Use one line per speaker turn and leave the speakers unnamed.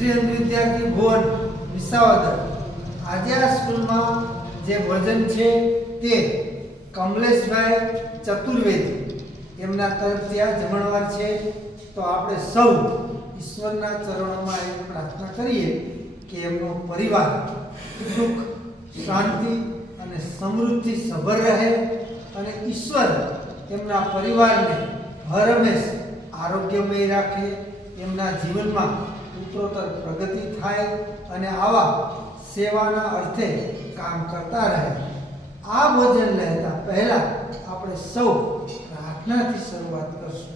મિશ્રી વિદ્યાર્થી બોર્ડ વિસાવદર. આજે આ સ્કૂલમાં જે ભોજન છે તે કમલેશભાઈ ચતુર્વેદી. એમના તરફથી આ જમણવાર છે. તો આપણે સૌ ઈશ્વરના ચરણોમાં એ પ્રાર્થના કરીએ કે એમનો પરિવાર સુખ, શાંતિ અને સમૃદ્ધિ સભર રહે અને ઈશ્વર એમના પરિવારને હર હંમેશ આરોગ્યમય રાખે. એમના જીવનમાં ઉત્તરોત્તર પ્રગતિ થાય અને આવા સેવાના અર્થે કામ કરતા રહે. આ ભોજન લેતા પહેલા આપણે સૌ પ્રાર્થનાથી શરૂઆત કરશું.